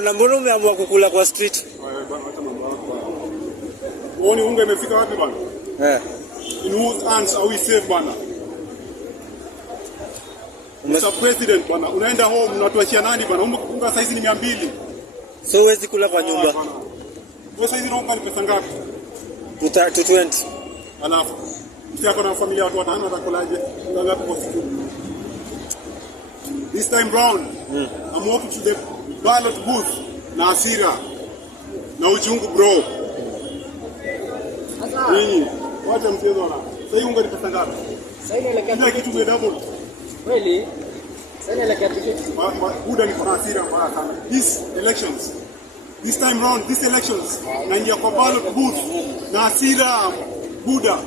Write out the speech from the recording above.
bro, na mbona umeamua kukula kwa street? Uone unga imefika wapi bwana? In whose hands are we safe bwana? Mr. President bwana, unaenda home unatuachia nani bwana? Unga saizi ni 200. So huwezi kula kwa nyumba. Wewe saizi unga ni pesa ngapi? 220. Alafu msiako na familia watu watano atakulaje? Unga ngapi kwa siku? This time round, I'm walking to the ballot booth na hasira na uchungu bro. Nini? Wacha mchezo na. Sasa unga ni pesa ngapi? Sasa inaelekea kila kitu ni double. Kweli? Sasa inaelekea tiketi. Buda ni kwa hasira mbaya sana. This time round, these elections, na ingia kwa ballot booth na hasira Buda.